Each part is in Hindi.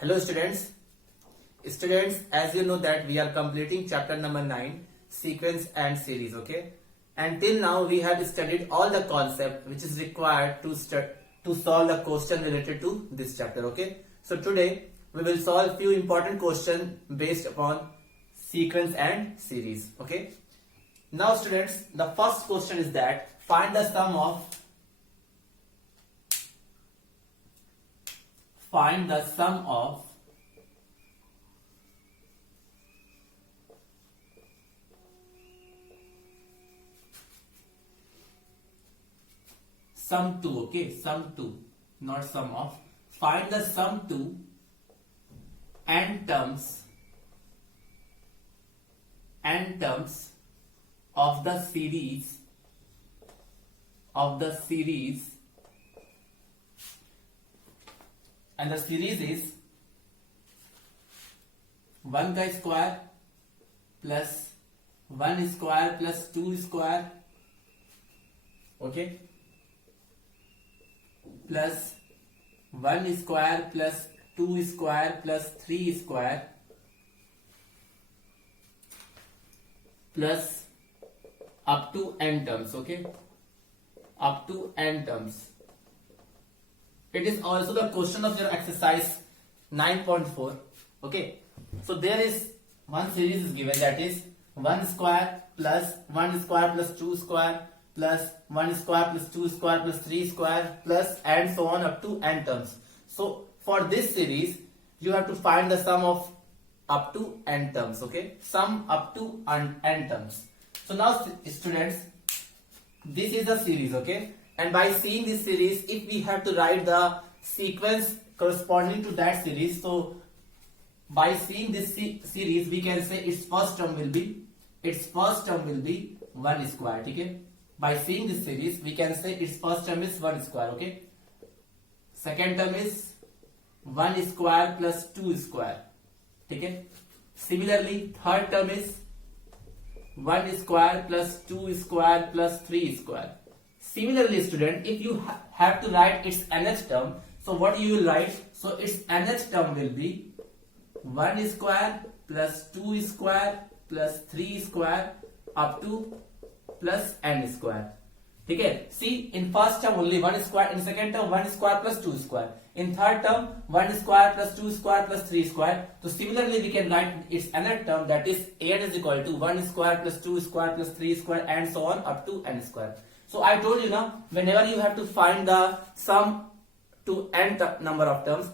Hello students. Students, as you know that we are completing chapter number 9, sequence and series, okay? Until now we have studied all the concept which is required to solve the question related to this chapter, okay? So today we will solve few important questions based upon sequence and series, okay? Now students, the first question is that find the sum of sum to, okay, sum to, not sum of. Find the sum to n terms of the series and the series is 1 का square plus 1 square plus 2 square, okay, plus 1 square plus 2 square plus 3 square plus up to n terms, okay, up to n terms. It is also the question of your exercise 9.4, okay. So there is one series is given, that is 1 square plus 1 square plus 2 square plus 1 square plus 2 square plus 3 square plus and so on up to n terms. So for this series you have to find the sum of up to n terms, okay, sum up to n terms. So now students, this is a series, okay, and by seeing this series, if we have to write the sequence corresponding to that series, so by seeing this series we can say its first term will be 1 square, okay. By seeing this series we can say its first term is 1 square, okay. Second term is 1 square plus 2 square, okay. Similarly third term is 1 square plus 2 square plus 3 square. Similarly student, if you have to write its nth term, so what you will write? So its nth term will be 1 square plus 2 square plus 3 square up to plus n square, ठीक है. See, in first term only 1 square, in second term 1 square plus 2 square, in third term 1 square plus 2 square plus 3 square. So similarly we can write its nth term, that is n is equal to 1 square plus 2 square plus 3 square and so on up to n square. So I told you now, whenever you have to find the sum to n number of terms,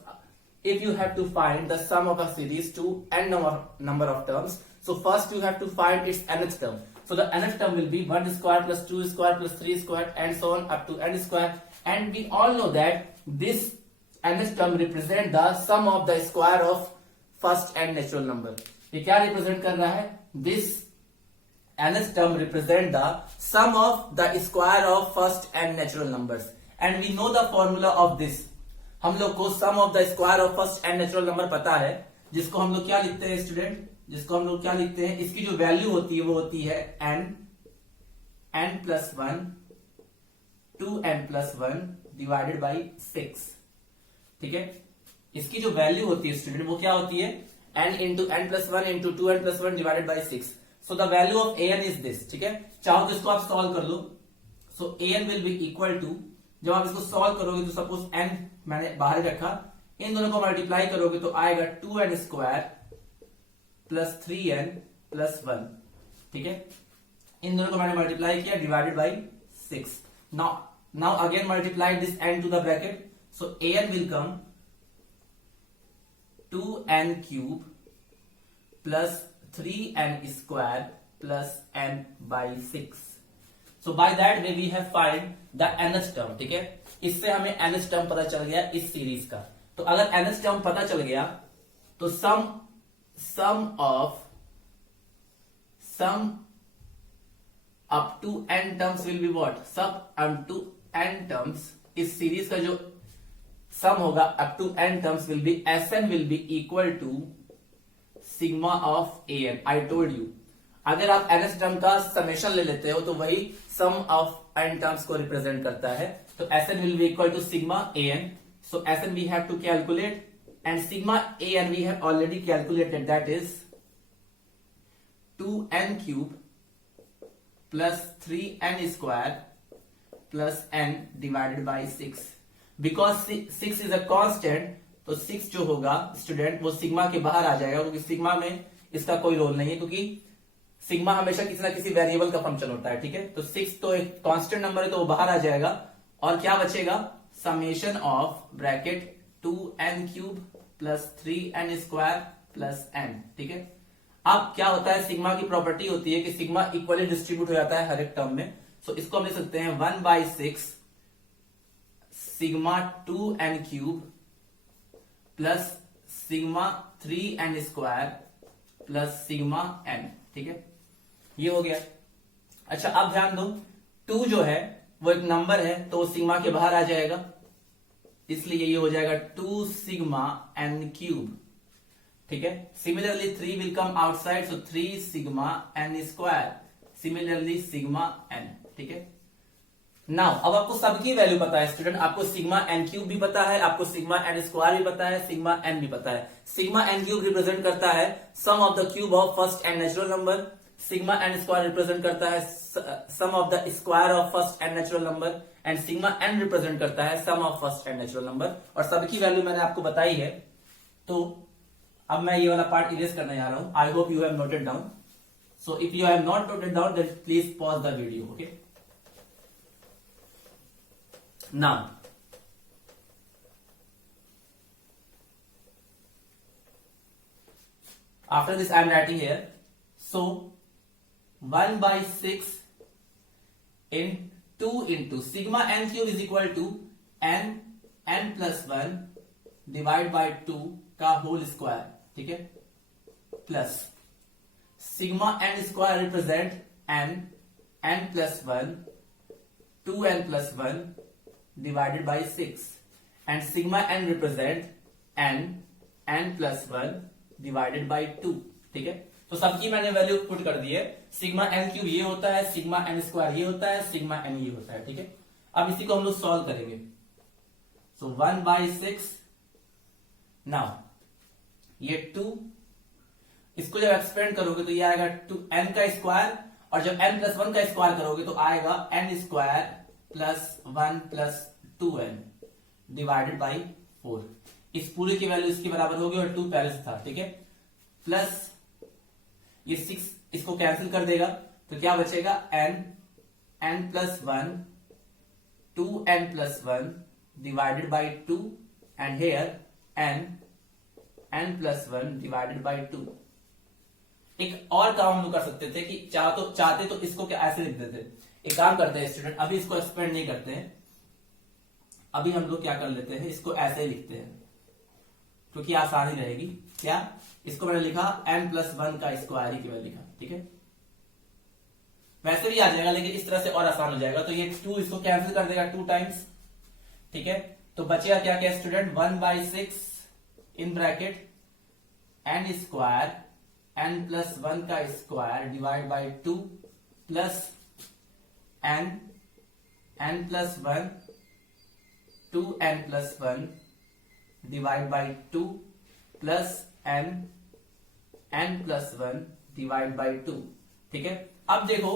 if you have to find the sum of a series to n number of terms, so first you have to find its nth term. So the nth term will be 1 square plus 2 square plus 3 square and so on up to n square. And we all know that this nth term represent the sum of the square of first n natural number. ये क्या represent कर रहा है? This nth term represent the sum of the square of first n natural numbers. And we know the formula of this. हम लोग को sum of the square of first n natural number पता है, जिसको हम लोग क्या लिखते हैं स्टूडेंट? जिसको हम लोग क्या लिखते हैं? इसकी जो वैल्यू होती है वो होती है n plus 1 2n plus 1 divided by 6, ठीक है. इसकी जो वैल्यू होती है स्टूडेंट वो क्या होती है? n into n plus 1 into 2n plus 1 divided by 6. So the value of an is this, ठीक है. चाहो तो इसको आप सॉल्व कर लो. So an will be equal to, जब आप इसको सॉल्व करोगे तो सपोज n मैंने बाहर रखा, इन दोनों को मल्टीप्लाई करोगे तो आएगा 2n square plus 3n plus 1, ठीक है. इन दोनों को मैंने मल्टीप्लाई किया divided by 6. Now again multiply this n to the bracket. So an will come 2n cube plus 3n square plus n by 6. So by that way we have find the nth term, ठीक है. इससे हमें nth टर्म पता चल गया इस सीरीज का. तो अगर nth टर्म पता चल गया तो सम up to n terms will be what? Sum up to n terms, इस सीरीज का जो सम होगा up to n terms will be Sn will be equal to sigma of an. I told you, अगर आप nth टर्म का समेशन ले लेते हो तो वही सम ऑफ n टर्म्स को रिप्रेजेंट करता है. तो Sn will be equal to sigma an. So Sn we have to calculate and sigma an we have already calculated, that is 2n cube plus 3n square plus n divided by 6. Because 6 is a constant, तो 6 जो होगा स्टूडेंट वो सिग्मा के बाहर आ जाएगा, क्योंकि सिग्मा में इसका कोई रोल नहीं है, क्योंकि सिग्मा हमेशा किसी ना किसी वेरिएबल का फंक्शन होता है, ठीक है। तो 6 तो एक कांस्टेंट नंबर है, तो वो बाहर आ जाएगा, और क्या बचेगा, summation of bracket 2n cube plus 3n square plus n, ठीक है। अब क्या होता है, सिग्मा की प्रॉपर्टी होती है कि सिग्मा इक्वली डिस्ट्रीब्यूट हो जाता है हर एक टर्म में। सो इसको हम लिख सकते हैं 1/6 sigma 2n cube plus sigma 3n square plus sigma n, ठीक है, ये हो गया। अच्छा अब ध्यान दो, 2 जो है वो एक नंबर है, तो वो सिग्मा के बाहर आ जाएगा, इसलिए ये हो जाएगा 2 सिग्मा n क्यूब, ठीक है। Similarly 3 will come outside, so 3 sigma n square, similarly sigma n, ठीक है। नाउ अब आपको सबकी वैल्यू पता है स्टूडेंट, आपको सिग्मा n क्यूब भी पता है, आपको सिग्मा n स्क्वायर भी पता है, सिग्मा n भी पता है। सिग्मा n क्यूब रिप्रेजेंट करता है sum of the cube of first and natural number, sigma n square represent करता है sum of the square of first and natural number, and sigma n represent करता है sum of first and natural number, और सबकी वैल्यू मैंने आपको बताई है। तो अब मैं ये वाला पार्ट इरेज करने जा रहा हूं। I hope you have noted down, so if you have not noted down then please pause the video, okay. Now, after this I am writing here, so 1/6 in 2 into sigma n cube is equal to n plus 1 divide by 2 का होल स्क्वायर, ठीक है, plus sigma n square represent n plus 1 2n plus 1 divided by 6, and sigma n represent n plus 1 divided by 2, ठीक है। तो सबकी मैंने वैल्यू पुट कर दी है, सिग्मा n क्यूब ये होता है, सिग्मा n स्क्वायर ये होता है, सिग्मा n ये होता है, ठीक है। अब इसी को हम लोग सॉल्व करेंगे। सो 1/6, नाउ ये 2, इसको जब एक्सपेंड करोगे तो ये आएगा 2n का स्क्वायर, और जब n प्लस 1 का स्क्वायर करोगे तो आएगा n square plus 1 plus 2n divided by 4। इस पूरे की वैल्यू इसके बराबर होगी, और 2 पहले से था, ठीक है, प्लस ये 6 इसको कैंसिल कर देगा, तो क्या बचेगा, n plus 1 2n plus 1 divided by 2, and here n plus 1 divided by 2। एक और काम हम लोग कर सकते थे कि चाहते तो इसको क्या ऐसे लिख देते। एक काम करते हैं स्टूडेंट, अभी इसको एक्सपेंड नहीं करते हैं, अभी हम लोग क्या कर लेते हैं, इसको ऐसे ही लिखते हैं, क्योंकि आसानी रहेगी। क्या, इसको मैंने लिखा n प्लस 1 का स्क्वायर ही केवल लिखा, ठीक है, वैसे भी आ जाएगा लेकिन इस तरह से और आसान हो जाएगा। तो ये 2 इसको कैंसिल कर देगा 2 टाइम्स, ठीक है। तो बचेगा क्या क्या student, 1/6 in bracket n square n plus 1 का square divide by 2 plus n plus 1 2n plus 1 divide by 2 plus n plus 1 divide by 2, ठीक है। अब देखो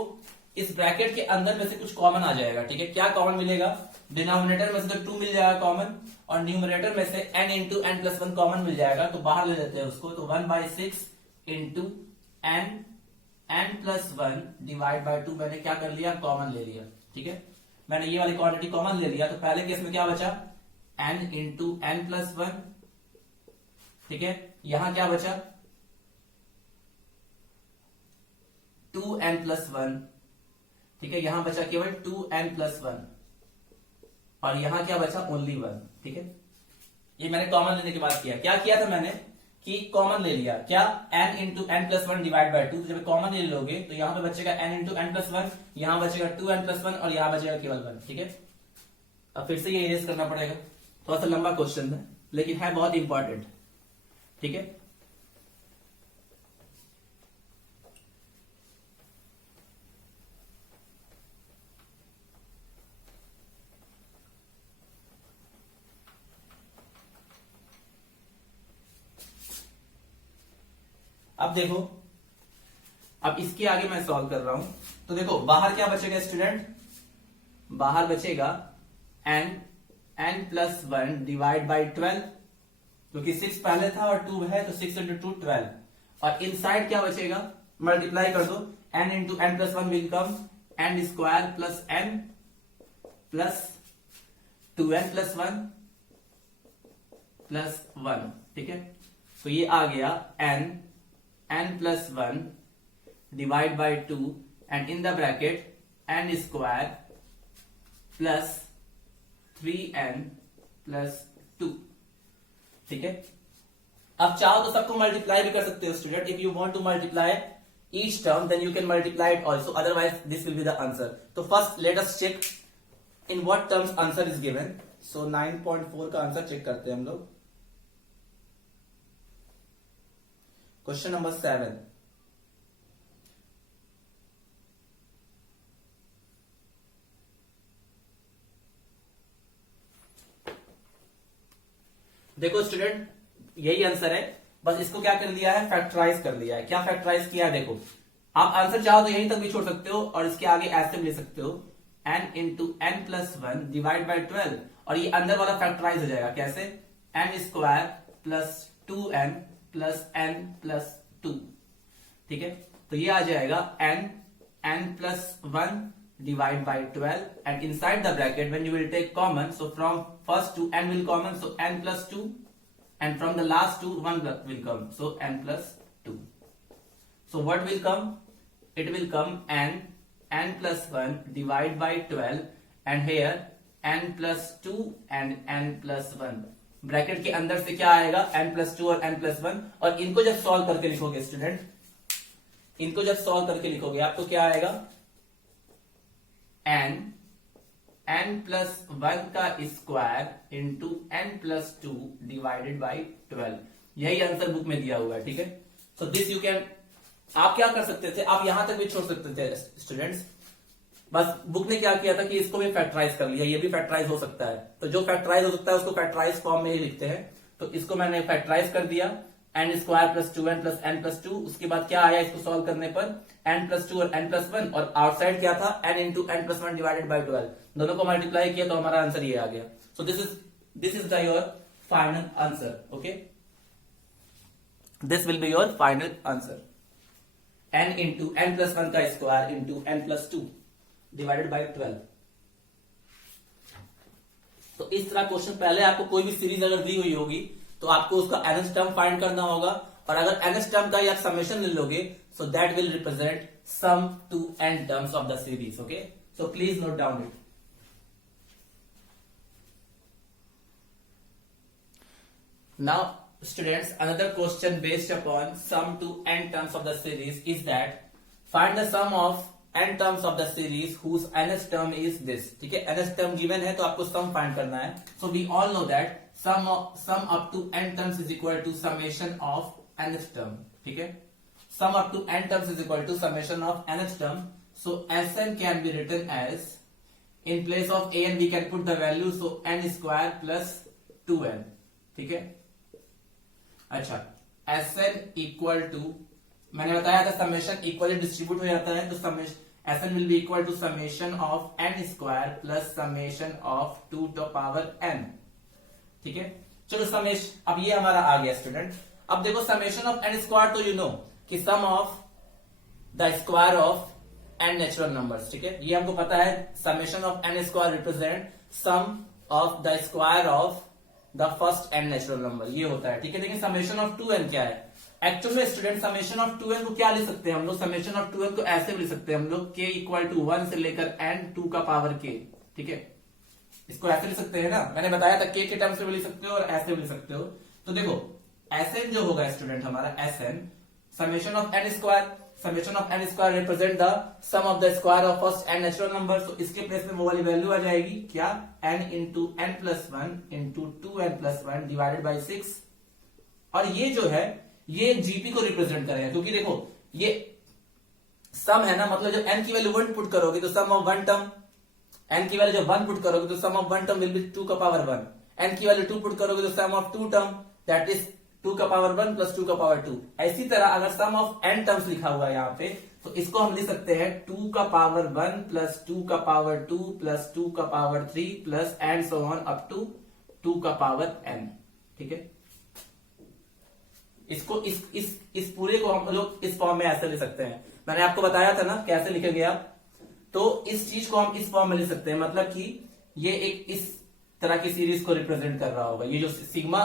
इस ब्रैकेट के अंदर में से कुछ कॉमन आ जाएगा, ठीक है। क्या कॉमन मिलेगा, डिनोमिनेटर में से तो 2 मिल जाएगा कॉमन, और न्यूमरेटर में से n into n plus 1 common मिल जाएगा, तो बाहर ले लेते हैं उसको। तो 1/6 into n plus 1 divide by 2 मैंने क्या कर लिया, कॉमन ले लिया, ठीक है। मैंने ये वाली क्वांटिटी कॉमन ले लिया, तो पहले केस में क्या बचा, n इंटू n प्लस 1, ठीक है। यहां क्या बचा, 2n प्लस 1, ठीक है। यहां बचा केवल 2n प्लस 1, और यहां क्या बचा, ओनली 1, ठीक है। ये मैंने कॉमन लेने के बाद किया। क्या किया था मैंने कि कॉमन ले लिया, क्या, n into n plus 1 divide by 2। तो जब कॉमन ले लोगे तो यहां पे बचेगा n इंटू n प्लस 1, यहां बचेगा 2n प्लस 1, और यहां बचेगा केवल 1, ठीक है। अब फिर से ये इरेज करना पड़ेगा, थोड़ा सा लंबा क्वेश्चन है लेकिन है बहुत इंपॉर्टेंट, ठीक है। अब देखो, अब इसके आगे मैं सॉल्व कर रहा हूं, तो देखो बाहर क्या बचेगा स्टूडेंट, बाहर बचेगा n प्लस 1 डिवाइड बाई 12, क्योंकि 6 पहले था और 2 है तो 6 इंटू 2 12, और इनसाइड क्या बचेगा, मल्टीप्लाई कर दो, n into n plus 1 will come n square plus n plus 2n plus 1 plus 1, ठीक है। तो ये आ गया n plus 1 divide by 2 and in the bracket n square plus 3n plus 2, ठीक है। अब चाहो तो सबको मल्टीप्लाई भी कर सकते हो student, if you want to multiply each term then you can multiply it also, otherwise this will be the answer. तो first let us check in what terms answer is given. So 9.4 का आंसर चेक करते हैं हम लोग। क्वेश्चन नंबर 7, देखो स्टूडेंट यही आंसर है, बस इसको क्या कर लिया है, फैक्टराइज कर लिया है। क्या फैक्टराइज किया है, देखो आप आंसर चाहो तो यहीं तक भी छोड़ सकते हो और इसके आगे ऐसे भी ले सकते हो, n into n plus 1 divide by 12, और ये अंदर वाला फैक्टराइज हो जाएगा कैसे, n square plus 2n plus n plus 2, ठीक है। तो ये आ जाएगा n plus 1 divide by 12 and inside the bracket when you will take common, so from first to n will common, so n plus 2, and from the last to 1 will come, so n plus 2. So what will come, it will come n plus 1 divide by 12 and here n plus 2 and n plus 1, bracket के अंदर से क्या आएगा, n plus 2 और n plus 1, और इनको जब सॉल्व करके लिखोगे स्टूडेंट, इनको जब सॉल्व करके लिखोगे आपको क्या आएगा, n प्लस 1 का square into n plus 2 divided by 12, यही आंसर बुक में दिया हुआ है, ठीक है। सो दिस यू कैन, आप क्या कर सकते थे, आप यहां तक भी छोड़ सकते थे स्टूडेंट्स, बस बुक ने क्या किया था कि इसको भी फैक्टराइज कर लिया, ये भी फैक्टराइज हो सकता है, तो जो फैक्टराइज हो सकता है उसको फैक्टराइज फॉर्म में ही लिखते हैं। तो इसको मैंने फैक्टराइज कर दिया, n square plus 2n plus n plus 2, उसके बाद क्या आया इसको सॉल्व करने पर, n प्लस 2 और n प्लस 1, और आउटसाइड क्या था, n into n plus 1 divided by 12, दोनों को मल्टीप्लाई किया तो हमारा आंसर ये आ गया। So this is the your final answer, okay, this will be your final answer, n into n plus 1 का square into n plus 2 divided by 12। तो इस तरह क्वेश्चन, पहले आपको कोई भी सीरीज अगर दी हुई होगी तो आपको उसका nth टर्म फाइंड करना होगा, और अगर nth टर्म का आप समेशन ले लोगे, so that will represent sum to n terms of the series, okay. So please note down it. Now students, another question based upon sum to n terms of the series is that find the sum of n terms of the series whose nth term is this, ठीक है। nth term given है तो आपको sum find करना है। so we all know that sum up to n terms is equal to summation of nth term, ठीक है। sum up to n terms is equal to summation of nth term, so Sn can be written as, in place of an we can put the value, so n square plus 2n, ठीक है। अच्छा, Sn इक्वल टू, मैंने बताया था समेशन इक्वली डिस्ट्रीब्यूट हो जाता है, तो Sn will be equal to summation of n square plus summation of 2 to power n, ठीक है। चलो समेशन, अब ये हमारा आ गया स्टूडेंट। अब देखो समेशन ऑफ n स्क्वायर, तो यू नो कि sum of the square of n natural numbers, ठीक है, ये हमको पता है। Summation of n square represent sum of the square of the first n natural number, ये होता है, ठीक है। लेकिन समेशन ऑफ 2n क्या है, एक्चुअल में स्टूडेंट समेशन ऑफ 2n को क्या ले सकते हैं हम लोग, समेशन ऑफ 2n को ऐसे भी ले सकते हैं हम लोग, k इक्वल टू 1 से लेकर n 2 का पावर k, ठीक है। इसको ऐसे ले सकते हैं ना, मैंने बताया था k के टर्म्स में भी ले सकते हो और ऐसे भी ले सकते हो। तो देखो Sn जो होगा स्टूडेंट हमारा, Sn summation of n square, summation of n square represent the sum of the square of first n natural number, तो इसके प्लेस में वो वाली वैल्यू आ जाएगी क्या, n into n plus 1 into 2n plus 1 divided by 6, और ये जो है ये जीपी को रिप्रेजेंट करेगा, क्योंकि देखो ये सम है ना, मतलब जब n की वैल्यू 1 पुट करोगे तो sum of one term, n की वैल्यू जब 1 पुट करोगे तो sum of one term will be 2 का पावर 1, n की वैल्यू 2 पुट करोगे तो sum of 2 term that is 2 का पावर 1 प्लस 2 का पावर 2। इसी तरह अगर सम ऑफ n टर्म्स लिखा हुआ है यहाँ पे, तो इसको हम लिख सकते हैं 2 का पावर 1 प्लस 2 का पावर 2 प्लस 2 का power 3 plus and so on up to 2 का पावर n। ठीक है, इसको इस पूरे को हम लोग इस फॉर्म में ऐसे लिख सकते हैं। मैंने आपको बताया था ना कैसे लिखेंगे आप, तो इस चीज को हम इस फॉर्म में लिख सकते हैं, मतलब कि ये एक इस तरह की सीरीज को रिप्रेजेंट कर रहा होगा। ये जो sigma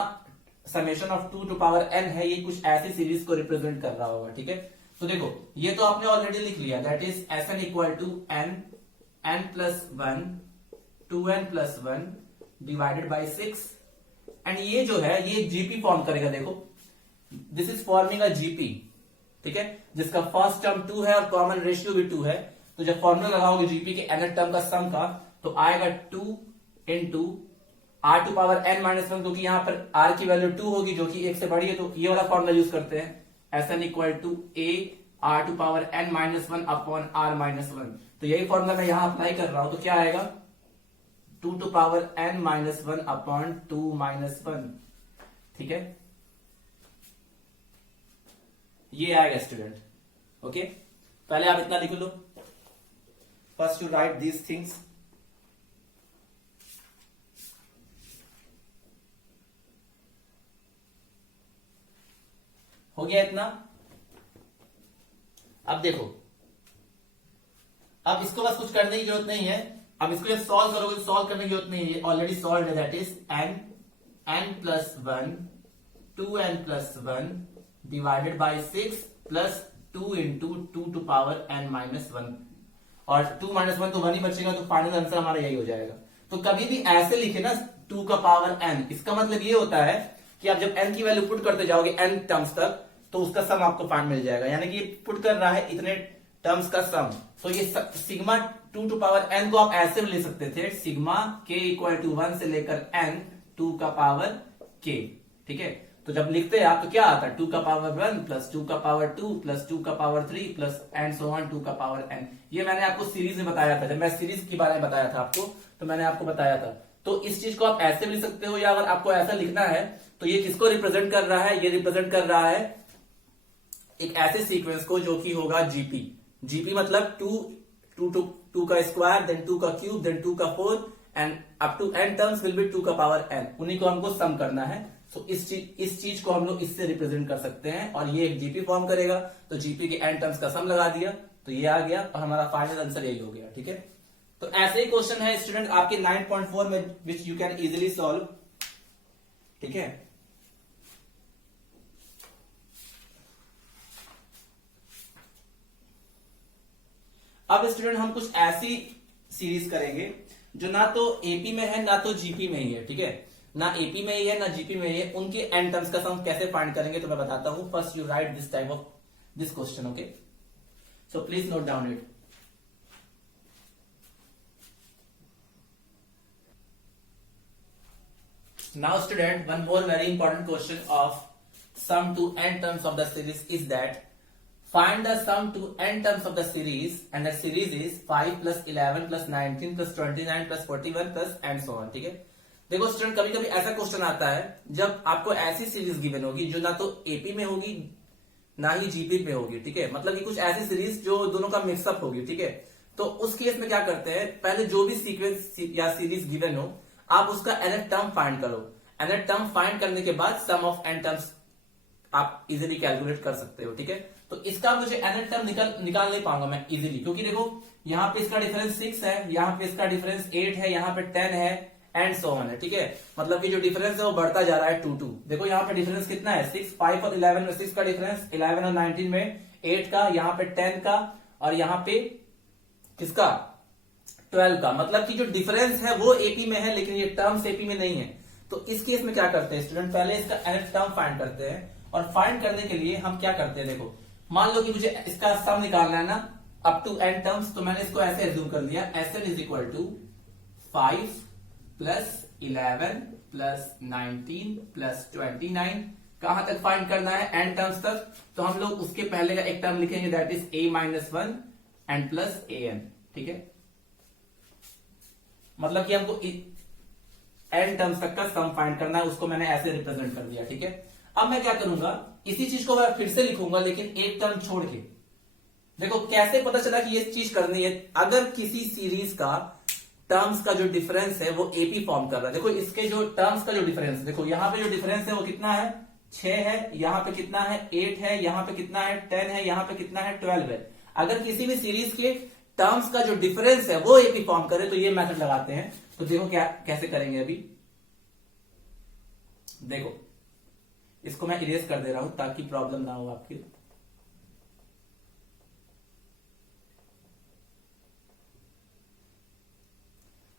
summation of 2 to power n है, ये कुछ ऐसी सीरीज को रिप्रेजेंट कर रहा होगा। ठीक है, तो देखो ये तो आपने ऑलरेडी लिख लिया, that is Sn equal to n plus 1 2n plus 1 divided by 6। And ये जो है ये जीपी फॉर्म करेगा। देखो this is forming a GP, ठीक है, जिसका फर्स्ट टर्म 2 है और कॉमन रेशियो भी 2 है। तो जब फॉर्मूला लगाओगे जीपी के nth टर्म का सम का, तो आएगा 2 into r to power n minus 1, क्योंकि यहां पर r की वैल्यू 2 होगी जो कि 1 से बड़ी है, तो ये वाला फॉर्मूला यूज करते हैं Sn equal to a r to power n minus 1 upon r minus 1। तो यही फॉर्मूला मैं यहां अप्लाई कर रहा हूं, तो क्या आएगा 2 to power n minus 1 upon 2 minus 1। ठीक है, ये आएगा स्टूडेंट। ओके, पहले आप इतना लिख लो, first you write these things. हो गया इतना। अब देखो, अब इसको बस कुछ करने की जरूरत नहीं है। अब इसको जब सॉल्व करोगे, सॉल्व करने की जरूरत नहीं है, ऑलरेडी सॉल्व है, that is n plus 1 2n plus 1 divided by 6 plus 2 into 2 to power n minus 1, और 2 माइनस 1 तो 1 ही बचेगा, तो फाइनल आंसर हमारा यही हो जाएगा। तो कभी भी ऐसे लिखे ना 2 का पावर n, इसका मतलब ये होता है कि आप जब n की वैल्यू पुट करते जाओगे n टर्म्स तक, तो उसका सम आपको फाइंड मिल जाएगा। यानी कि पुट कर रहा है इतने टर्म्स का सम। तो ये सिग्मा 2 टू पावर n को आप ऐसे भी ले सकते थे, सिग्मा k इक्वल टू 1 से लेकर n 2 का पावर k। ठीक है, तो जब लिखते हैं आप तो क्या आता है 2 का पावर 1 प्लस 2 का पावर 2 प्लस 2 का power 3 plus and so on 2 का पावर n। ये मैंने आपको सीरीज में बताया था, जब मैं सीरीज के बारे में बताया था आपको, तो मैंने आपको बताया था। तो इस चीज को आप ऐसे भी लिख सकते हो, या अगर आपको ऐसा लिखना है तो ये किसको रिप्रेजेंट कर रहा है, ये रिप्रेजेंट कर रहा है एक ऐसे सीक्वेंस को जो कि होगा जीपी। जीपी मतलब 2 का स्क्वायर, देन 2 का क्यूब, देन 2 का 4 and up to n terms will be 2 का पावर n। उन्हीं को हमको सम करना है। तो इस चीज को हम लोग इससे रिप्रेजेंट कर सकते हैं, और ये एक जीपी फॉर्म करेगा। तो जीपी के n टर्म्स का सम लगा दिया, तो ये आ गया, और हमारा फाइनल आंसर यही हो गया। ठीक है, तो ऐसे ही क्वेश्चन है स्टूडेंट आपके 9.4 में, which you can easily solve. ठीक है, अब स्टूडेंट हम कुछ ऐसी सीरीज करेंगे जो ना तो एपी में है ना तो जीपी में ही है। ठीक है, ना एपी में ही है ना जीपी में ही है। उनके एन टर्म्स का सम कैसे फाइंड करेंगे तो मैं बताता हूं। First you right this type of this question. Okay, so please note down it. Now student, one more very important question of sum to n terms of the series is that find the sum to n terms of the series, and the series is 5 plus 11 plus 19 plus 29 plus 41 plus and so on। ठीक है, देखो स्टूडेंट, कभी कभी ऐसा क्वेश्चन आता है जब आपको ऐसी सीरीज गिवन होगी जो ना तो एपी में होगी ना ही जीपी में होगी। ठीक है, मतलब कि कुछ ऐसी सीरीज जो दोनों का मिक्सअप होगी। ठीक है, तो उस केस में क्या करते हैं, पहले जो भी सीक्वेंस या सीरीज गिवन हो, आप उसका nth टर्म फाइंड करो। nth टर्म फाइंड करने के बाद सम ऑफ n टर्म्स आप इजीली कैलकुलेट कर सकते हो। ठीक है, तो इसका मुझे nth टर्म निकाल नहीं पाऊंगा मैं इजीली, क्योंकि देखो यहाँ पे इसका डिफरेंस 6 है, यहाँ पे इसका डिफरेंस 8 है, यहाँ पे 10 है एंड सो ऑन है। ठीक है, मतलब कि जो डिफरेंस है वो बढ़ता जा रहा है 2 देखो यहाँ पे डिफरेंस कितना है 6, 5 और 11 में 6 का डिफरेंस, 11 और 19 में 8 का, यहाँ पे 10 का, और यहाँ पे किसका 12 का। मतलब कि जो डिफरेंस है वो एपी में है, लेकिन ये टर्म्स एपी में नहीं है। तो इस केस में क्या करते हैं स्टूडेंट, पहले इसका nth टर्म फाइंड करते हैं, और फाइंड करने के लिए हम क्या करते हैं, देखो मान लो कि मुझे इसका सम निकालना है ना अप टू n टर्म्स, तो मैंने इसको ऐसे एज्यूम कर लिया, Sn is equal to 5 plus 11 plus 19 plus 29। कहां तक फाइंड करना है, n टर्म्स तक। तो हम लोग उसके पहले का एक टर्म लिखेंगे, that is a minus 1 and plus an। ठीक है, मतलब कि हमको n टर्म्स तक का सम फाइंड करना है, उसको मैंने ऐसे रिप्रेजेंट कर दिया। ठीक है, अब मैं क्या करूंगा, इसी चीज को मैं फिर से लिखूंगा लेकिन एक टर्म छोड़ के। देखो कैसे पता चला कि ये चीज करनी है। अगर किसी सीरीज का टर्म्स का जो डिफरेंस है वो एपी फॉर्म कर रहा है, देखो इसके जो टर्म्स का जो डिफरेंस, देखो यहाँ पे जो डिफरेंस है वो कितना है, 6 है, यहाँ पे कितना है 8 है, यहाँ पे कितना है 10 है, यहाँ पे कितना है 12 है। अगर किसी भी सीरीज के टर्म्स का जो डिफरेंस है वो एपी फॉर्म करे तो ये मेथड लगाते हैं। तो देखो क्या कैसे करेंगे। अभी देखो इसको मैं इरेज कर दे रहा हूं ताकि प्रॉब्लम ना हो आपकी।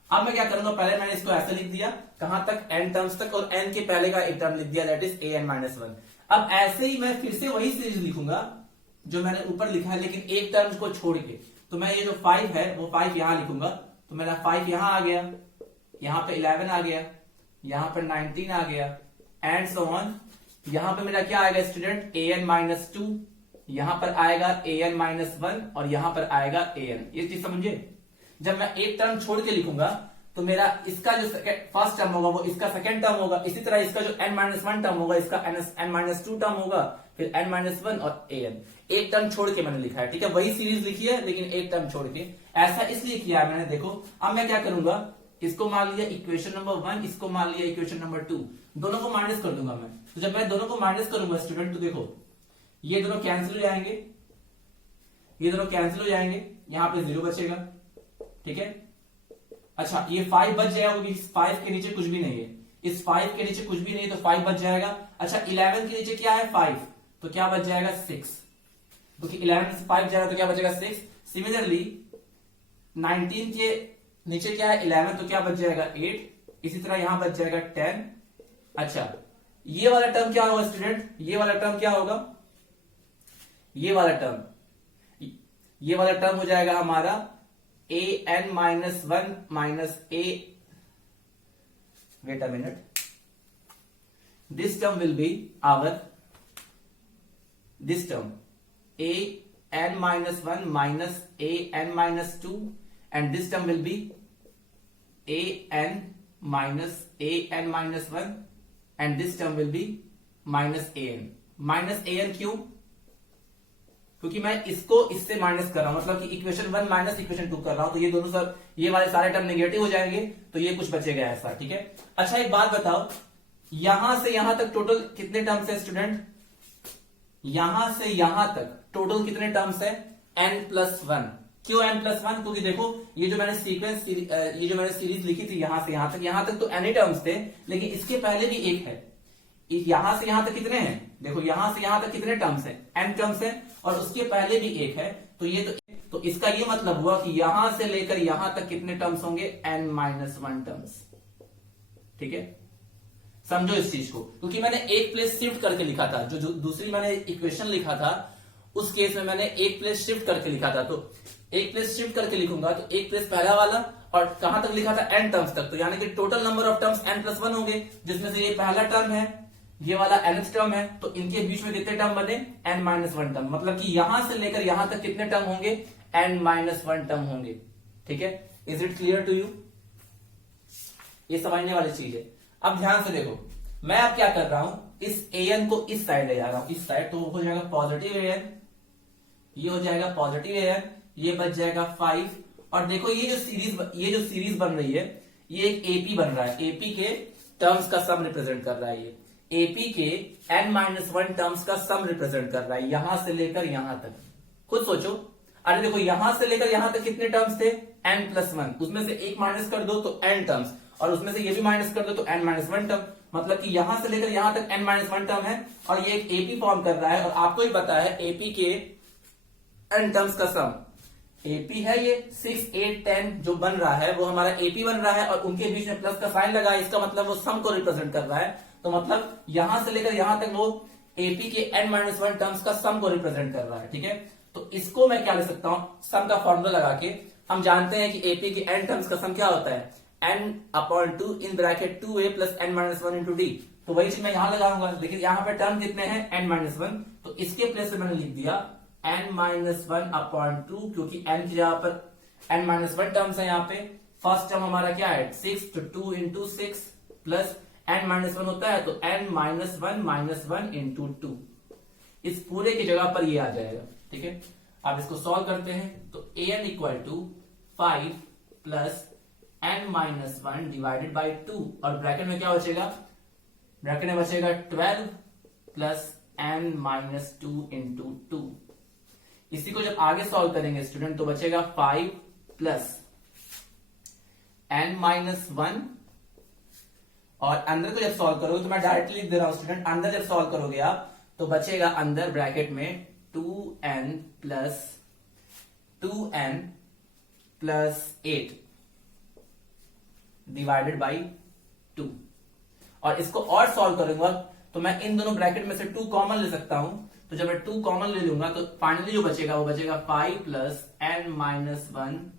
अब मैं क्या करूंगा, पहले मैंने इसको ऐसे लिख दिया, कहां तक, n टर्म्स तक, और n के पहले का एक टर्म लिख दिया दैट इज an-1। अब ऐसे ही मैं फिर से वही सीरीज लिखूंगा जो मैंने ऊपर लिखा है लेकिन एक टर्म को छोड़ के। तो मैं ये जो 5 है वो 5 यहां लिखूंगा, तो मेरा 5 यहां आ गया, यहां पे 11 आ गया, यहां पर 19 आ गया, एंड सो ऑन। यहां पे मेरा क्या आएगा स्टूडेंट, an-2, यहां पर आएगा an-1 और यहां पर आएगा an। ये चीज समझे। जब मैं एक टर्म छोड़ के लिखूंगा तो मेरा इसका जो फर्स्ट टर्म होगा वो इसका सेकंड टर्म होगा, इसी तरह इसका जो n-1 टर्म होगा इसका n-2 टर्म होगा, फिर n-1 और an। एक टर्म छोड़ के मैंने लिखा है, ठीक है, वही सीरीज लिखी है लेकिन एक टर्म छोड़ के। ऐसा इसलिए किया है मैंने। देखो अब मैं क्या करूंगा, इसको मान लिया इक्वेशन नंबर 1, इसको मान लिया इक्वेशन नंबर 2, दोनों को माइनस कर दूंगा मैं। तो जब मैं दोनों को माइनस करूंगा स्टूडेंट, तो देखो ये दोनों कैंसिल हो जाएंगे, ये दोनों कैंसिल हो जाएंगे, यहां पे 0 बचेगा, ठीक है। अच्छा ये 5 बच जाएगा क्योंकि 5 के नीचे कुछ भी नहीं है, इस 5 के नीचे कुछ भी नहीं तो 5 बच जाएगा। अच्छा 11 के नीचे क्या है 5, तो क्या बच जाएगा 6, क्योंकि 11 से 5 जाएगा तो क्या बचेगा 6। सिमिलरली 19 के नीचे क्या है 11, तो क्या बच जाएगा 8, इसी तरह यहां बच जाएगा 10। अच्छा ये वाला टर्म क्या होगा स्टूडेंट, ये वाला टर्म क्या होगा, ये वाला टर्म हो जाएगा हमारा an-1 minus a, wait a minute, this term will be our, this term an-1 minus an-2, and this term will be an minus 1, and this term will be minus an क्यों, क्योंकि मैं इसको इससे माइनस कर रहा हूं, मतलब कि इक्वेशन 1 माइनस इक्वेशन 2 कर रहा हूं, तो ये दोनों सर ये वाले सारे टर्म नेगेटिव हो जाएंगे, तो ये कुछ बचेगा ऐसा, ठीक है। अच्छा एक बात बताओ, यहां से यहां तक टोटल कितने टर्म्स है स्टूडेंट, यहां से यहां तक टोटल कितने टर्म्स है, n+1। क्यों n+1, क्योंकि देखो ये जो मैंने सीरीज लिखी थी यहां तक तो n टर्म्स थे, लेकिन इसके पहले भी एक है, यहां से यहां तक कितने हैं, देखो यहां से यहां तक कितने टर्म्स हैं, n टर्म्स हैं, और उसके पहले भी एक है, तो ये तो इसका ये मतलब हुआ कि यहां से लेकर यहां तक कितने टर्म्स होंगे, n-1 टर्म्स, ठीक है। समझो इस चीज को, क्योंकि मैंने एक प्लेस शिफ्ट करके लिखा था, जो दूसरी मैंने इक्वेशन लिखा था उस केस में मैंने एक प्लेस शिफ्ट करके लिखा था, तो एक प्लेस शिफ्ट करके लिखूंगा तो एक प्लेस पहला वाला, और कहां तक लिखा था, n टर्म्स तक, तो यानी कि total number of terms n+1 होंगे, जिसमें से ये पहला टर्म है, ये वाला nth टर्म है, तो इनके बीच में कितने टर्म बने, n-1 टर्म, मतलब कि यहां से लेकर यहां तक कितने टर्म होंगे, n-1 टर्म होंगे, ठीक है। Is it clear to you, ये समझने वाली चीज है। अब ध्यान से देखो, मैं अब क्या कर रहा हूं, इस an को इस साइड ले जा रहा हूं, इस साइड, तो हो जाएगा पॉजिटिव an, ये हो जाएगा पॉजिटिव an, ये बच जाएगा 5, और देखो ये जो सीरीज बन रही है, ये एक एपी बन रहा है, एपी के टर्म्स का सम रिप्रेजेंट कर रहा है, ये एपी के n-1 टर्म्स का सम रिप्रेजेंट कर रहा है, यहां से लेकर यहां तक। खुद सोचो, अरे देखो यहां से लेकर यहां तक कितने टर्म्स थे, n+1, उसमें से एक माइनस कर दो तो n टर्म्स, और उसमें से ये भी माइनस कर दो तो n-1 टर्म, मतलब कि यहां से लेकर यहां तक n-1 टर्म है, और ये एक एपी फॉर्म कर रहा है, और आपको ही पता है एपी के n टर्म्स का सम, एपी है ये 6, 8, 10 जो बन रहा है वो हमारा एपी बन रहा है, और उनके बीच में प्लस का साइन लगा है, इसका मतलब वो सम को रिप्रेजेंट कर रहा है, तो मतलब यहां से लेकर यहां तक वो एपी के n-1 टर्म्स का सम को रिप्रेजेंट कर रहा है, ठीक है। तो इसको मैं क्या ले सकता हूं, सम का फॉर्मूला लगा के, हम जानते हैं कि एपी के n टर्म्स का सम क्या होता है, n/2 in bracket 2a plus n-1 into D, तो वही चीज मैं यहां लगाऊंगा, लेकिन यहां पे टर्म कितने हैं, n-1, तो इसके प्लेस से मैंने लिख दिया n-1/2, क्योंकि n की जगह पर n-1 टर्म्स है, यहाँ पे फर्स्ट टर्म हमारा क्या है 6, तो 2 into 6 plus n minus one होता है, तो n minus one into two, इस पूरे की जगह पर ये आ जाएगा। ठीक है, अब इसको सॉल्व करते हैं, तो an equal to 5 plus n minus one divided by 2, और ब्रैकेट में क्या बचेगा, ब्रैकेट में बचेगा 12 plus n minus two into two. इसी को जब आगे सॉल्व करेंगे स्टूडेंट, तो बचेगा 5 प्लस n माइनस वन, और अंदर को जब सॉल्व करोगे, तो मैं डायरेक्टली लिख दे रहा हूं स्टूडेंट, अंदर जब सॉल्व करोगे आप, तो बचेगा अंदर ब्रैकेट में 2n प्लस 8 डिवाइडेड बाई 2, और इसको और सॉल्व करूंगा तो मैं इन दोनों ब्रैकेट में से 2 कॉमन ले सकता हूं, तो जब मैं 2 कॉमन ले लूंगा तो फाइनली जो बचेगा वो बचेगा 5 plus n minus one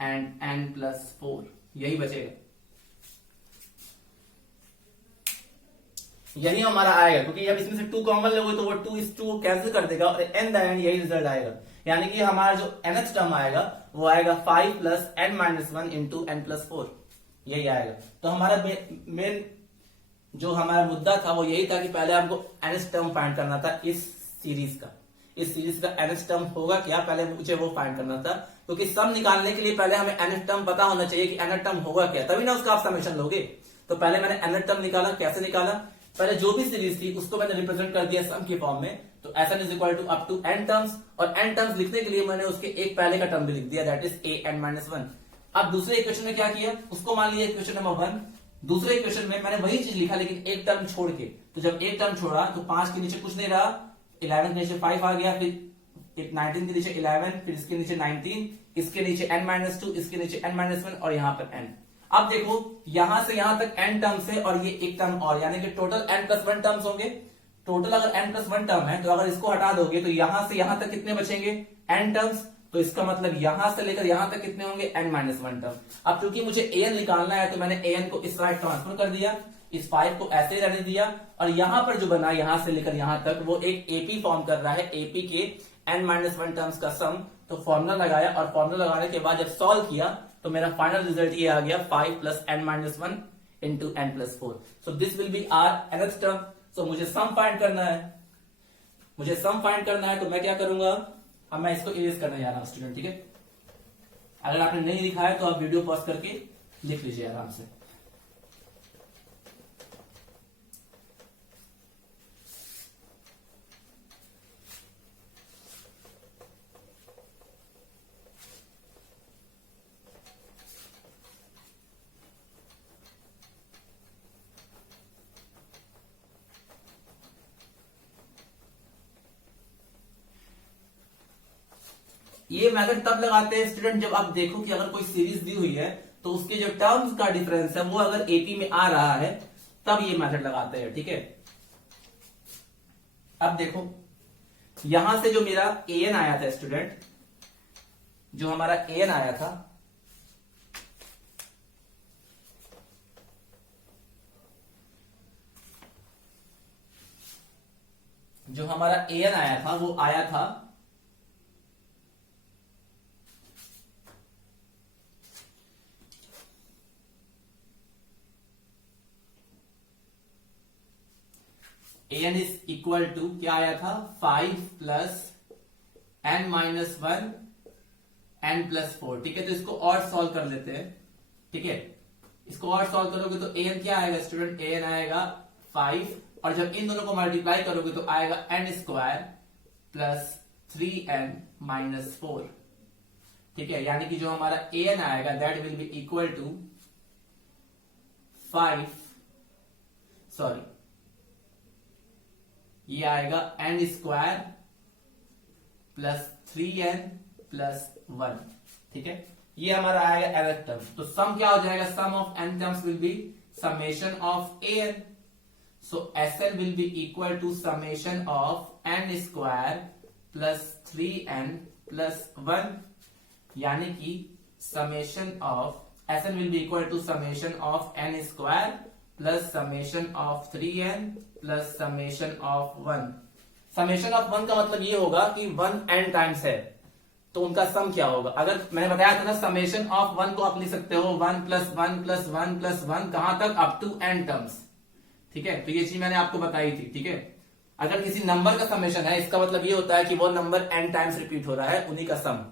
and n plus 4, यही बचेगा, यही हमारा आएगा, क्योंकि जब इसमें से 2 कॉमन लोगे तो वो 2 इस 2 को कैंसिल कर देगा, और एन द एंड यही रिजल्ट आएगा, यानी कि हमारा जो nth टर्म आएगा वो आएगा 5 plus n minus one into n plus 4, यही आएगा। तो हमारा मेन जो हमारा मुद्दा था वो यही था कि पहले हमको nth टर्म फाइंड करना था इस सीरीज का nth टर्म होगा क्या, पहले मुझे वो फाइंड करना था, क्योंकि सम निकालने के लिए पहले हमें nth टर्म पता होना चाहिए कि nth टर्म होगा क्या, तभी ना उसका आप समेशन लोगे। तो पहले मैंने nth टर्म निकाला, कैसे निकाला, पहले जो भी सीरीज थी उसको मैंने रिप्रेजेंट कर दिया सम के फॉर्म में, तो n is equal to up to n terms, और n टर्म्स लिखने के लिए मैंने उसके एक पहले का टर्म भी लिख दिया, that is an minus one. अब दूसरे इक्वेशन में क्या किया, उसको मान लिया इक्वेशन नंबर 1, दूसरे इक्वेशन में मैंने वही चीज लिखा लेकिन एक टर्म छोड़ के, तो जब एक टर्म छोड़ा तो 5 के नीचे कुछ नहीं रहा, 11 के नीचे 5 आ गया, फिर 19 के नीचे 11, फिर इसके नीचे 19, इसके नीचे n माइनस टू, इसके नीचे n माइनस वन, और यहाँ पर n। अब देखो यहां से यहां तक n टर्म्स है और ये एक टर्म और, यानी कि total n plus one terms होंगे। टोटल अगर n प्लस वन टर्म है तो अगर इसको हटा दोगे तो यहां से यहां तक कितने बचेंगे, n टर्म्स, तो इसका मतलब यहां से लेकर यहां तक कितने होंगे, n माइनस वन टर्म। अब क्योंकि मुझे an निकालना है तो मैंने an को इस साइड ट्रांसफर कर दिया, इस 5 को ऐसे ही रहने दिया, और यहां पर जो बना यहां से लेकर यहां तक वो एक एपी फॉर्म कर रहा है, एपी के n माइनस वन टर्म्स का सम। तो फॉर्मूला लगाया, और फॉर्मूला लगाने के बाद जब सॉल्व किया तो मेरा फाइनल रिजल्ट ये आ गया 5 plus n minus one into n plus 4। So this will be our nth term. So मुझे सम फाइंड करना है, तो मैं क्या करूंगा, अब मैं इसको इरेज करने जा रहा हूं स्टूडेंट। ठीक है, अगर आपने नहीं लिखा है तो आप वीडियो पॉज करके लिख लीजिए आराम से। ये मेथड तब लगाते हैं स्टूडेंट जब आप देखो कि अगर कोई सीरीज दी हुई है तो उसके जो टर्म्स का डिफरेंस है वो अगर एपी में आ रहा है, तब ये मेथड लगाते हैं। ठीक है, अब देखो यहां से जो मेरा an आया था स्टूडेंट, जो हमारा an आया था, वो आया था an इज इक्वल टू क्या आया था, 5 plus n minus one n plus 4। ठीक है, तो इसको और सॉल्व कर लेते हैं। ठीक है, इसको और सॉल्व करोगे तो an क्या आएगा स्टूडेंट, an आएगा 5, और जब इन दोनों को मल्टीप्लाई करोगे तो आएगा n square plus 3n minus 4। ठीक है, यानी कि जो हमारा an आएगा that will be equal to 5, sorry ये आएगा n square plus 3n plus 1। ठीक है, ये हमारा आएगा nth टर्म। तो सम क्या हो जाएगा, sum of n terms will be summation of an। So SL will be equal to summation of n square plus 3n plus 1, यानी कि summation of SL will be equal to summation of n square plus summation of 3n plus summation of 1। Summation of 1 का मतलब ये होगा कि 1 n टाइम्स है तो उनका सम क्या होगा। अगर मैंने बताया था ना समेशन ऑफ 1 को आप लिख सकते हो 1 प्लस 1 प्लस 1 प्लस 1, कहां तक, अप टू n टर्म्स। ठीक है, तो ये चीज मैंने आपको बताई थी। ठीक है, अगर किसी नंबर का समेशन है, इसका मतलब ये होता है कि वो नंबर n टाइम्स रिपीट हो रहा है, उन्हीं का सम।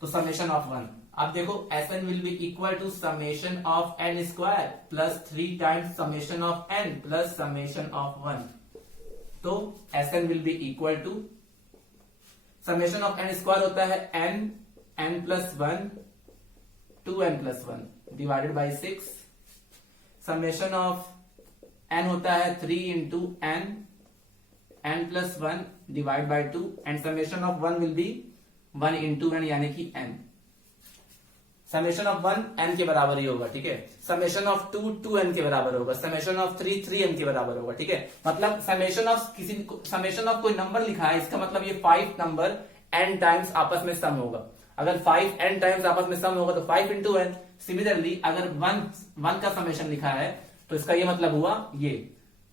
तो समेशन ऑफ 1, आप देखो Sn will be equal to summation of n square plus 3 times summation of n plus summation of 1। तो Sn will be equal to summation of n square होता है n plus 1 2n plus 1 divided by 6। Summation of n होता है 3 into n plus 1 divide by 2 and summation of 1 will be 1 into n यानी कि n। समेशन ऑफ 1 n के बराबर ही होगा। ठीक है, समेशन ऑफ 2 2n के बराबर होगा, समेशन ऑफ 3 3n के बराबर होगा। ठीक है, मतलब समेशन ऑफ कोई नंबर लिखा है, इसका मतलब ये 5 नंबर n टाइम्स आपस में सम होगा। अगर 5 n टाइम्स आपस में सम होगा तो 5 इंटू n। सिमिलरली अगर 1 का समेशन लिखा है तो इसका ये मतलब हुआ ये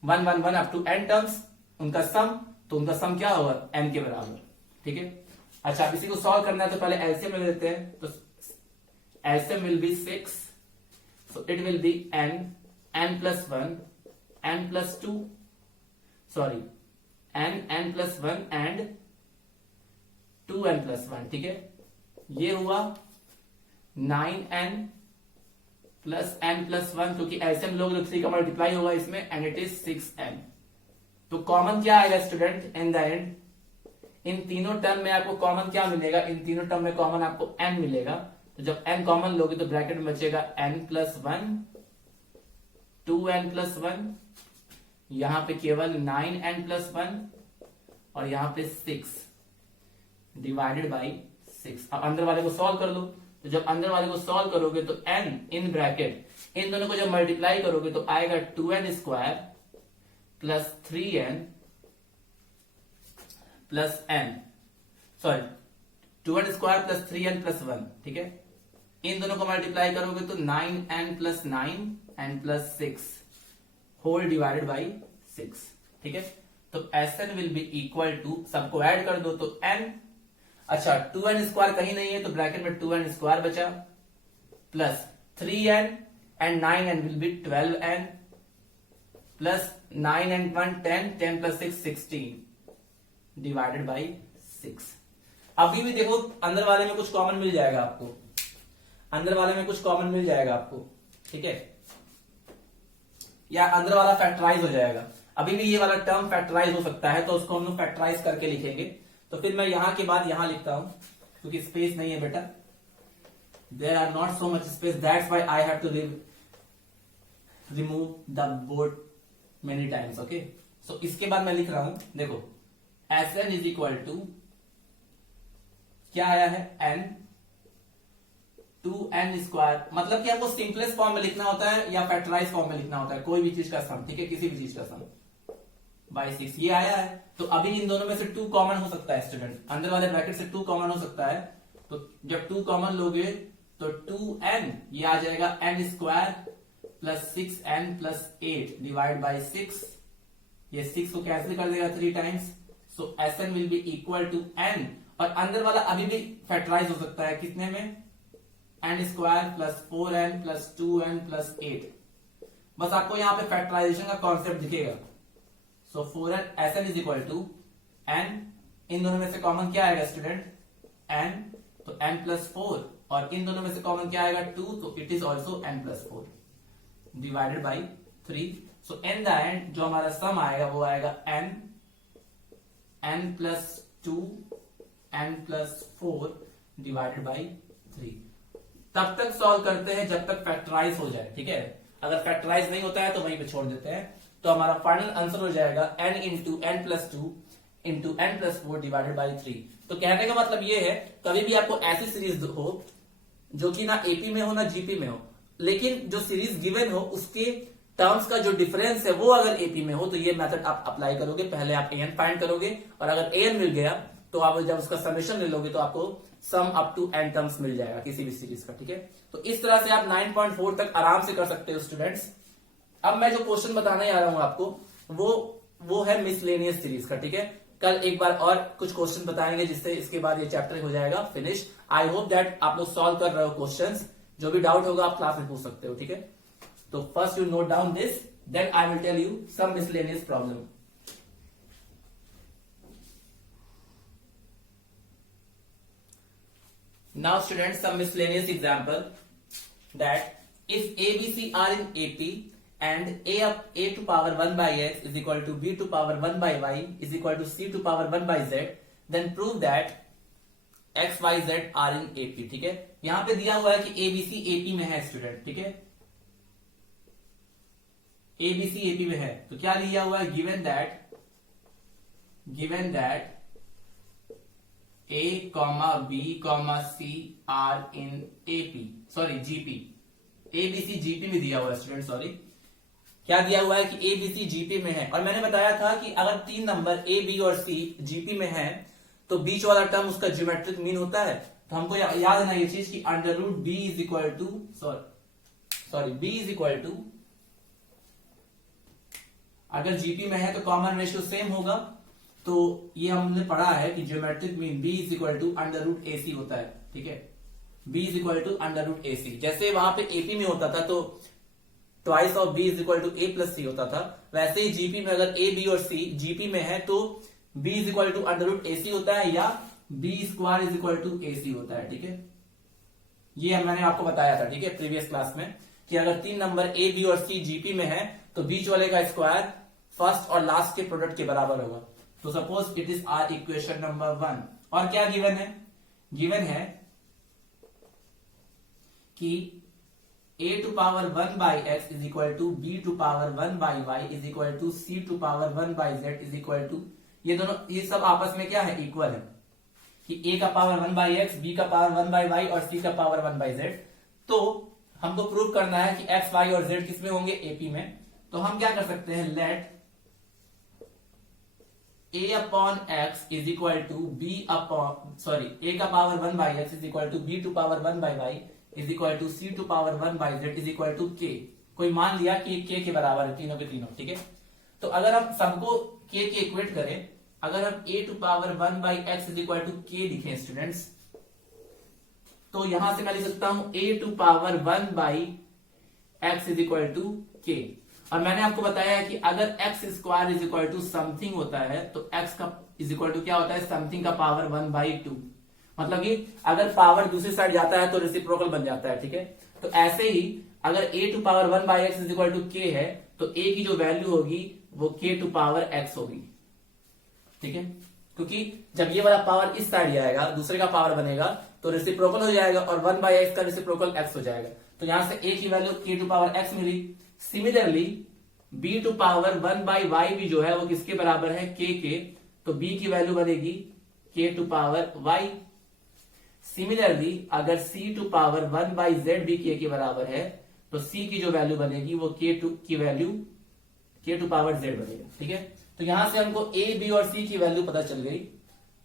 1 1 1 अप टू n टर्म्स, उनका सम, तो उनका सम क्या होगा n के बराबर। ठीक है, अच्छा इसी को सॉल्व करना है तो पहले एलसीएम ले लेते हैं। तो LCM will be 6, so it will be n plus 1 n plus 2 sorry n plus 1 and 2n plus 1। ठीक है, ये हुआ 9n प्लस n प्लस 1, क्योंकि एलसीएम लोग 3 का मल्टीप्लाई होगा इसमें, एंड इट इज 6n। तो कॉमन क्या आएगा स्टूडेंट इन द एंड? इन तीनों टर्म में आपको कॉमन क्या मिलेगा? इन तीनों टर्म में कॉमन आपको n मिलेगा। तो जब n कॉमन लोगे तो ब्रैकेट में बचेगा n प्लस 1 2n प्लस 1, यहां पे केवल 9n प्लस 1 और यहां पे 6 डिवाइडेड बाई 6। अब अंदर वाले को सॉल्व कर लो। तो जब अंदर वाले को सॉल्व करोगे तो n इन ब्रैकेट इन दोनों को जब मल्टीप्लाई करोगे तो आएगा 2n square plus 3n plus n, sorry 2n square plus 3n plus 1। ठीक है, इन दोनों को मल्टीप्लाई करोगे तो 9n plus 9 and plus 6 whole divided by 6। ठीक है, तो Sn will be equal to, सबको ऐड कर दो तो n, अच्छा 2n स्क्वायर कहीं नहीं है तो ब्रैकेट में 2n स्क्वायर बचा plus 3n and 9n will be 12n plus 9 and 1 10 10 plus 6 16 divided by 6। अभी भी देखो अंदर वाले में कुछ कॉमन मिल जाएगा आपको, अंदर वाले में कुछ कॉमन मिल जाएगा आपको। ठीक है, या अंदर वाला फैक्टराइज हो जाएगा। अभी भी ये वाला टर्म फैक्टराइज हो सकता है तो उसको हम लोग फैक्टराइज करके लिखेंगे। तो फिर मैं यहां के बाद यहां लिखता हूं क्योंकि स्पेस नहीं है बेटा, there are not so much space, that's why I have to remove the board many times. Okay, so इसके बाद मैं लिख रहा हूं, देखो Sn इज इक्वल टू क्या आया है n 2n स्क्वायर, मतलब कि आपको सिंपलेस्ट फॉर्म में लिखना होता है या फैक्टराइज फॉर्म में लिखना होता है, कोई भी चीज का सम। ठीक है, किसी भी चीज का सम बाई 6 ये आया है। तो अभी इन दोनों में से 2 कॉमन हो सकता है स्टूडेंट, अंदर वाले ब्रैकेट से 2 कॉमन हो सकता है। तो जब 2 कॉमन लोगे तो 2n ये आ जाएगा n square plus 6n plus 8 divide by 6, ये 6 को कैंसिल कर देगा 3 times. So Sn will be equal to n, और अंदर वाला अभी भी फैक्टराइज हो सकता है कितने में, n square plus 4n plus 2n plus 8। बस आपको यहां पे फैक्टराइजेशन का कॉन्सेप्ट दिखेगा। So 4n Sn is equal to n, इन दोनों में से कॉमन क्या आएगा स्टूडेंट n, तो n प्लस 4, और इन दोनों में से कॉमन क्या आएगा 2, तो it is also n plus 4 divided by 3। So in the end जो हमारा सम आएगा वो आएगा n plus 2 n plus 4 divided by 3। तब तक सॉल्व करते हैं जब तक फैक्टराइज हो जाए। ठीक है, अगर फैक्टराइज नहीं होता है तो वहीं पे छोड़ देते हैं। तो हमारा फाइनल आंसर हो जाएगा n into n plus 2 into n plus 4 divided by 3। तो कहने का मतलब ये है, कभी भी आपको ऐसी सीरीज हो जो कि ना एपी में हो ना जीपी में हो, लेकिन जो सीरीज गिवन हो उसके टर्म्स का जो डिफरेंस है वो अगर एपी में हो तो ये मेथड आप अप्लाई करोगे। पहले आप an फाइंड करोगे और अगर an मिल गया तो आप जब उसका समेशन ले लोगे तो आपको sum up to n terms मिल जाएगा किसी भी सीरीज का। ठीक है, तो इस तरह से आप 9.4 तक आराम से कर सकते हो स्टूडेंट्स। अब मैं जो क्वेश्चन बताने आ रहा हूं आपको वो है मिसलेनियस सीरीज का। ठीक है, कल एक बार और कुछ क्वेश्चन बताएंगे जिससे इसके बाद ये चैप्टर हो जाएगा फिनिश। आई होप दैट आप लोग सॉल्व कर रहे हो क्वेश्चंस, जो भी डाउट होगा आप क्लास में पूछ सकते हो। ठीक है, तो first you note down this Then I will tell you some miscellaneous problem. Now students, some miscellaneous example, that if A, B, C are in AP and a to power 1 by x is equal to b to power 1 by y is equal to c to power 1 by z, then prove that x, y, z are in AP. ठीक है, यहां पे दिया हुआ है कि A, B, C AP में है स्टूडेंट. ठीक है, A, B, C AP में है, तो क्या दिया हुआ है, given that A, B, C are in AP, sorry GP. A, B, C GP में दिया हुआ है स्टूडेंट, सॉरी. क्या दिया हुआ है कि A, B, C GP में है, और मैंने बताया था कि अगर 3 नंबर A, B और C GP में है तो बीच वाला टर्म उसका ज्योमेट्रिक मीन होता है. तो हमको याद है ना ये चीज कि under root b is equal to b is equal to, अगर जीपी में है तो कॉमन रेशियो सेम होगा. तो ये हमने पढ़ा है कि geometric mean B is equal to under root A C होता है. ठीक है, B is equal to under root A C. जैसे वहां पे एपी में होता था तो twice of B is equal to A plus C होता था, वैसे ही जीपी में अगर ए, बी और सी जीपी में है तो b is equal to under root A C होता है या b square is equal to A C होता है. ठीक है, ये मैंने आपको बताया था. ठीक है, प्रीवियस क्लास में कि अगर 3 नंबर a, b और c जीपी में है तो बीच वाले का स्क्वायर फर्स्ट और लास्ट के प्रोडक्ट के बराबर होगा. तो suppose it is our equation number 1. और क्या गिवन है, गिवन है कि a to power 1 by x is equal to b to power 1 by y is equal to c to power 1 by z is equal to, ये दोनों ये सब आपस में क्या है, इक्वल है. कि a का पावर 1 बाई एक्स, b का पावर 1 बाई वाई और c का पावर 1 बाई जेड. तो हमको प्रूव करना है कि x, y और z किसमें होंगे, AP में. तो हम क्या कर सकते हैं, let a upon x is equal to b upon a का power 1 by x is equal to b to power 1 by y is equal to c to power 1 by z is equal to k. कोई मान लिया कि k के बराबर है तीनों के तीनों. ठीक है, तो अगर हम सबको k के इक्वेट करें, अगर हम a to power 1 by x is equal to k लिखें स्टूडेंट्स, तो यहां से मैं लिख सकता हूं a to power 1 by x is equal to k. और मैंने आपको बताया कि अगर x square is equal to something होता है तो x का इज इक्वल टू क्या होता है, समथिंग का पावर 1 बाई 2. मतलब कि अगर पावर दूसरी साइड जाता है तो रेसिप्रोकल बन जाता है. ठीक है, तो ऐसे ही अगर a to power 1 by x is equal to k है तो a की जो वैल्यू होगी वो k टू पावर x होगी. ठीक है, क्योंकि जब ये वाला पावर इस साइड जाएगा, दूसरे का पावर बनेगा तो रेसिप्रोकल हो जाएगा और 1 बाई एक्स का रेसिप्रोकल x हो जाएगा. तो यहां से a की value k to power x मिली. Similarly b to power 1 by y भी जो है वो किसके बराबर है, k के. तो b की वैल्यू बनेगी k to power y. Similarly अगर c to power 1 by z भी k के बराबर है तो c की जो वैल्यू बनेगी वो k की value k to power z बनेगा. ठीक है, तो यहां से हमको a, b और c की वैल्यू पता चल गई.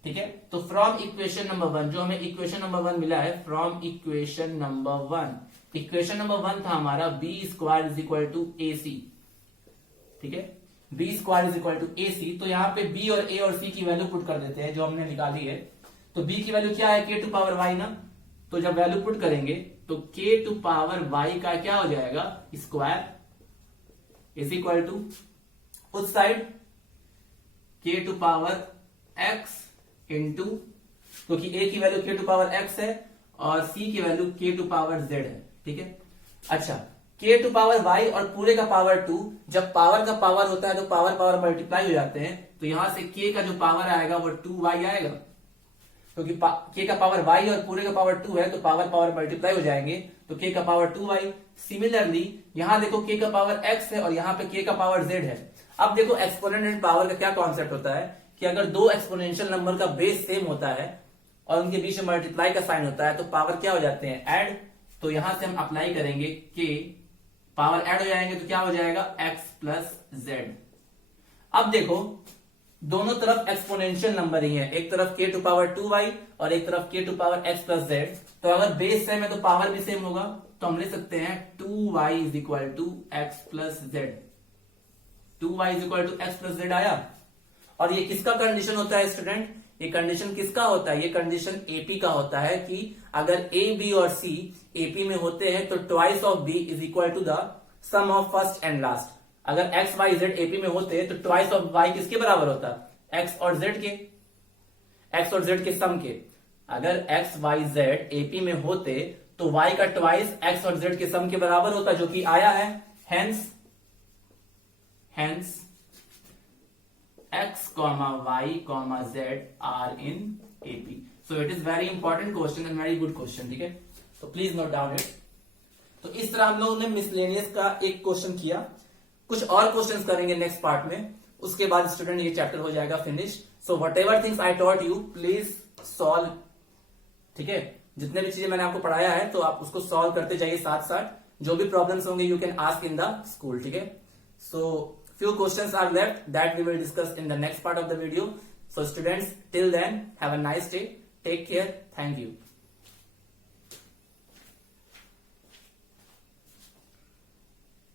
ठीक है, तो फ्रॉम इक्वेशन नंबर 1, जो हमें इक्वेशन नंबर 1 मिला है, from equation number 1, equation number 1 था हमारा b square is equal to A C. ठीक है, b square is equal to A C. तो यहाँ पे b और a और c की वैल्यू पुट कर देते हैं जो हमने निकाली है. तो b की वैल्यू क्या है, k टू पावर y ना. तो जब वैल्यू पुट करेंगे तो k टू पावर y का क्या हो जाएगा, स्क्वायर इज इक्वल टू उस side k to power x into, क्योंकि a की value k to power x है और c की value k to power z है. ठीक है, अच्छा, k टू पावर y और पूरे का पावर 2, जब पावर का पावर होता है तो पावर पावर मल्टीप्लाई हो जाते हैं. तो यहां से k का जो पावर आएगा वो 2y आएगा, क्योंकि k का पावर y और पूरे का पावर 2 है तो पावर पावर मल्टीप्लाई हो जाएंगे. तो k का पावर 2y. सिमिलरली यहां देखो k का पावर x है और यहां पे k का पावर z है. अब देखो एक्सपोनेंट एंड पावर का क्या कॉन्सेप्ट होता है कि अगर दो एक्सपोनेंशियल नंबर का बेस सेम होता है और उनके बीच में मल्टीप्लाई का साइन होता है तो पावर क्या हो जाते हैं, ऐड. तो यहां से हम अप्लाई करेंगे k, पावर ऐड हो जाएंगे तो क्या हो जाएगा, x प्लस जेड. अब देखो दोनों तरफ एक्सपोनेंशियल नंबर ही है, एक तरफ k टू पावर 2y और एक तरफ k to power x plus z. तो अगर बेस सेम है तो पावर भी सेम होगा. तो हम लिख सकते हैं 2y is equal to x plus z. 2y is equal to x plus z आया. और ये किसका कंडीशन होता है स्टूडेंट, ये कंडीशन किसका होता है, ये कंडीशन एपी का होता है कि अगर ए, बी और सी एपी में होते हैं तो twice of B is equal to the sum of first and last. अगर एक्स वाई जेड एपी में होते तो ट्वाइस ऑफ वाई किसके बराबर होता? एक्स और जेड के, एक्स और जेड के सम के। अगर एक्स वाई जेड एपी में होते तो वाई का ट्वाइस एक्स और जेड के सम के बराबर होता, जो कि आया है। Hence x, y, z are in AP. So it is very important question and very good question, ठीक है? तो प्लीज नोट डाउन इट। तो इस तरह हम लोगों ने मिसलेनियस का एक क्वेश्चन किया, कुछ और क्वेश्चंस करेंगे नेक्स्ट पार्ट में, उसके बाद स्टूडेंट ये चैप्टर हो जाएगा finish. So what ever things I taught you please solve, ठीक है? जितने भी चीजें मैंने आपको पढ़ाया है तो आप उसको सॉल्व करते जाइए साथ साथ। जो भी प्रॉब्लम्स होंगे you can ask in the school, ठीक है? सो few questions are left that we will discuss in the next part of the video. So students, till then, have a nice day. Take care. Thank you.